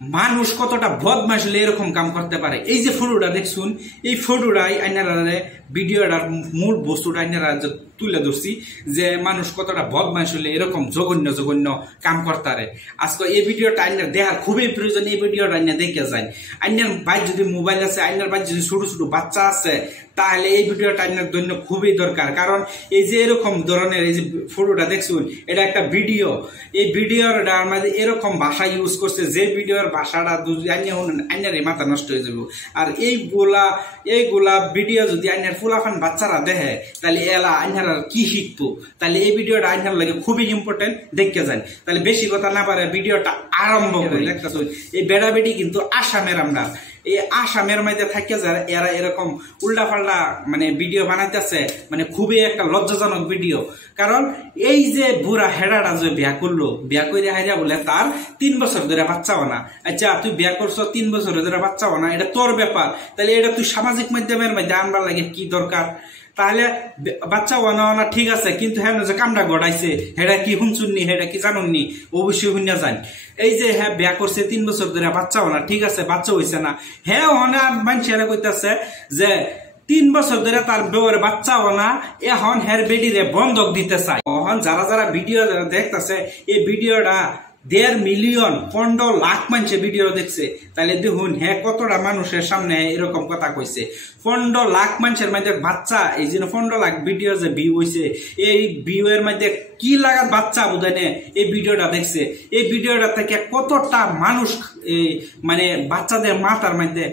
মানুষ কতটা বদমাশ হলে এরকম কাম করতে পারে। এই যে ফটোটা দেখছুন, এই ফটোটাই আইনারা ভিডিওটার মূল বস্তুটা আইনারা তুলে ধরছি যে মানুষ কতটা বদমাশ হলে এরকম জঘন্য জঘন্য কাম করতে পারে। আজকে এই ভিডিওটা আইনার দেখার খুবই প্রয়োজন। এই ভিডিওটা আইনার দেখে যায়। আইনার ভাই যদি মোবাইল আছে, আইনার ভাই যদি ছোট ছোট বাচ্চা আছে, তাহলে এই ভিডিওটা আইনার জন্য খুবই দরকার। কারণ এই যে এরকম ধরনের এই যে ফটোটা দেখছুন, এটা একটা ভিডিও। এই ভিডিওটার মধ্যে এরকম ভাষা ইউজ করছে যে ভিডিওর ভাষাটা আইনার মাথা নষ্ট হয়ে যাবে। আর এইগুলা ভিডিও যদি আইনার ফুলাফান বাচ্চারা দেখে, তাহলে এলা আইনার কি শিখতো। তাহলে এই ভিডিওটা আইনার লাগে খুবই ইম্পর্টেন্ট, দেখতে যান। তাহলে বেশি কথা না পারে ভিডিওটা আরম্ভ করে। এই বেড়া বেড়ি কিন্তু আসামের, আমরা এই আসামের মধ্যে থাকিয়া যায় এরা এরকম উল্টা পাল্টা মানে ভিডিও বানাইতেছে, মানে খুবই একটা লজ্জাজনক ভিডিও। কারণ এই যে বুড়া হেডাটা যে বিয়া করলো, বিয়া করে হাইরা বলে তার 3 বছর ধরে বাচ্চা না। আচ্ছা, তুই বিয়া করছো 3 বছর ধরে বাচ্চা না, এটা তোর ব্যাপার। তাহলে এটা তুই সামাজিক মাধ্যমের মধ্যে আনবার লাগে কি দরকার? তাহলে বাচ্চা না ঠিক আছে, কিন্তু হ্যাঁ যে কামটা গড়াইছে হেটা কি শুনছুননি, হেটা কি জানুননি, অবশ্যই শুনিয়া যান। এই যে হ্যাঁ বিয়া করছে 3 বছর ধরে বাচ্চা না, ঠিক আছে, বাচ্চা হয়েছে না, হ্যাঁ ওখানে মানুষেরা কইতেছে যে 3 বছর ধরে তার বউয়ের বাচ্চা না, এখন হের বেডিরে বন্ধক দিতে চায়। এখন যারা যারা ভিডিও দেখতেছে, এই ভিডিওটা 1.5 মিলিয়ন 15 লাখ মানুষের ভিডিও দেখছে। তাহলে দেখুন হ্যাঁ কতটা মানুষের সামনে এরকম কথা কইছে। 15 লাখ মানুষের মধ্যে বাচ্চা, এই জন্য 15 লাখ ভিডিও যে ভিউ হয়েছে, এই ভিউ এর মধ্যে কি লাগার বাচ্চা বুঝানে এই ভিডিওটা দেখছে। এই ভিডিওটা থেকে কতটা মানুষ মানে বাচ্চাদের মাথার মধ্যে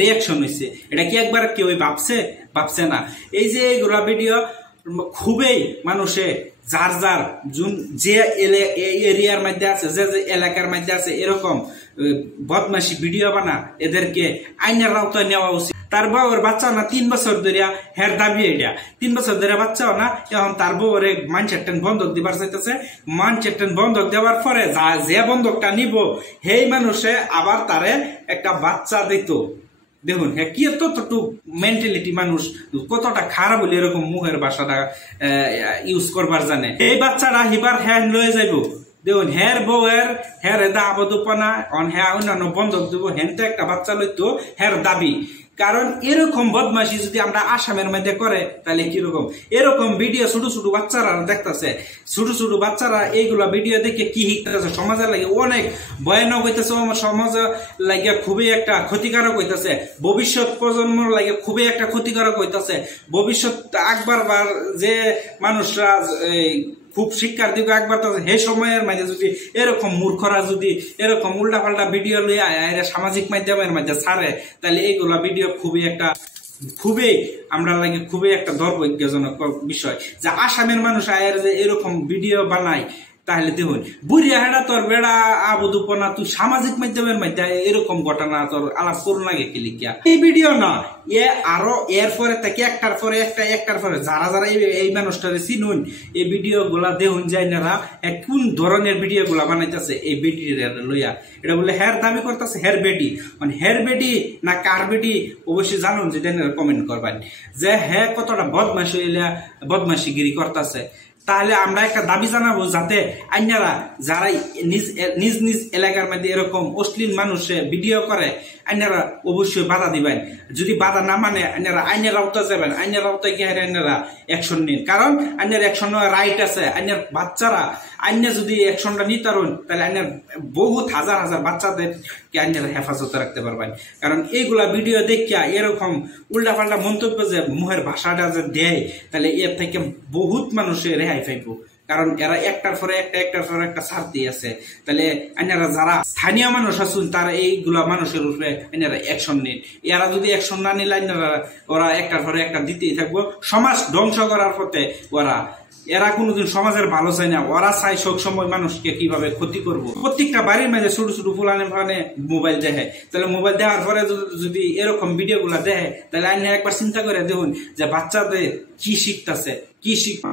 রিয়াকশন হয়েছে, এটা কি একবার কেউ ভাবছে না। এই যে এইগুলা ভিডিও খুবই মানুষে যার যার যে এরিয়ার মধ্যে আছে, যে এলাকার মধ্যে আছে এরকম বদমাশি ভিডিও বানা, এদেরকে আইনের আওতায় নেওয়া উচিত। তার বউয়ের বাচ্চা না 3 বছর ধরে হের দাবি, এটা 3 বছর ধরে বাচ্চা না, এখন তার বউরে মানুষের ট্রেন বন্ধক দিবার চাইতেছে। মানুষের ট্রেন বন্ধক দেওয়ার পরে যে বন্ধকটা নিব, সেই মানুষে আবার তারে একটা বাচ্চা দিত। দেখুন হ্যাঁ কি এতটুকু মেন্টালিটি, মানুষ কতটা খারাপ হলে এরকম মুখের ভাষাটা ইউজ করবার জানে। এই বাচ্চাটা হিবার হ্যাঁ লয়ে যাইব। দেখুন হের বউয়ের হের আবদপনা হ্যাঁ অন্যান্য বন্ধক দিব, হেনতে একটা বাচ্চা লইতো হের দাবি। কারণ এরকম বদমাশি যদি আমরা আসামের মধ্যে করে, তাহলে কিরকম এরকম ভিডিও ছোট ছোট বাচ্চারা দেখতেছে। ছোট ছোট বাচ্চারা এইগুলা ভিডিও দেখে কি শিখতেছে, সমাজের লাগে অনেক ভয়ানক হইতেছে, সমাজের লাগে খুবই একটা ক্ষতিকারক হইতেছে, ভবিষ্যৎ প্রজন্মর লাগে খুবই একটা ক্ষতিকারক হইতেছে। ভবিষ্যৎ একবার যে মানুষরা খুব শিক্ষার দিকে একবার সেই সময়ের মাঝে যদি এরকম মূর্খরা যদি এরকম উল্টা পাল্টা ভিডিও লইয়া সামাজিক মাধ্যমের মাঝে ছাড়ে, তাহলে এইগুলা ভিডিও খুবই আমরা লাগে খুবই একটা দুর্ভাগ্যজনক বিষয় যে আসামের মানুষ আয়ের যে এরকম ভিডিও বানায়। তাহলে দেখুন বুড়িয়া হেডা তোর বেড়া আবদুপনা, তুই সামাজিক মাধ্যমের মধ্যে এরকম ঘটনা তোর আলাপ করুন লাগে কি লিখিয়া এই ভিডিও না, আরো এরপরে থেকে একটার পরে যারা যারা এই মানুষটারে চিনুন, এই ভিডিও গুলা দেখুন যায় না কোন ধরনের ভিডিও গুলা বানাইতেছে এই বেডি লইয়া। এটা বলে হের দাবি করতেছে হের বেডি, মানে হের বেডি না কার বেডি অবশ্যই জানুন, যেটা কমেন্ট করবেন যে হ্যাঁ কতটা বদমাশিগিরি করতেছে। তাহলে আমরা একটা দাবি জানাবো যাতে আইনারা যারা নিজ নিজ এলাকার মধ্যে এরকম অশ্লীল মানুষে ভিডিও করে, আইনারা অবশ্যই বাধা দিবেন। যদি বাধা না মানে আইনারা আইনের আওতায় যাবেন, আইনের আওতায় গিয়ে আইনারা অ্যাকশন নিন। কারণ আইনের অ্যাকশন রাইট আছে। আইনের বাচ্চারা আইনে যদি অ্যাকশনটা নিতে পারেন, তাহলে আইনের বহুত হাজার হাজার বাচ্চাদেরকে আইনের হেফাজতে রাখতে পারবেন। কারণ এইগুলা ভিডিও দেখিয়া এরকম উল্টা পাল্টা মন্তব্য যে মুখের ভাষাটা যে দেয়, তাহলে এর থেকে বহুত মানুষের রেহাই পাইব। কারণ এরা একটার পরে একটা ছাড় দিয়ে আছে। তাহলে আইনারা যারা স্থানীয় মানুষ আছেন, তারা এইগুলা মানুষের উপরে আইনারা অ্যাকশন নিন। এরা যদি অ্যাকশন না নিলে আইনারা ওরা একটার পরে একটা দিতেই থাকবো। সমাজ ধ্বংস করার পথে এরা কোনোদিন সমাজের ভালো চায় না। ওরা চায় সব সময় মানুষকে কিভাবে ক্ষতি করবো। প্রত্যেকটা বাড়ির মাঝে ছোট ছোট ফুলানে মোবাইল দেখে, তাহলে মোবাইল দেখার পরে যদি এরকম ভিডিও গুলা দেখে, তাহলে আইন একবার চিন্তা করে দেখুন যে বাচ্চাদের কি শিখতেছে,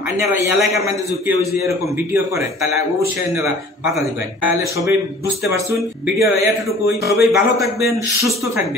আইনারা এলাকার মধ্যে যদি কেউ যদি এরকম ভিডিও করে, তাহলে অবশ্যই আইনারা বাধা দিবেন। তাহলে সবাই বুঝতে পারছেন ভিডিও এতটুকুই। সবাই ভালো থাকবেন, সুস্থ থাকবেন।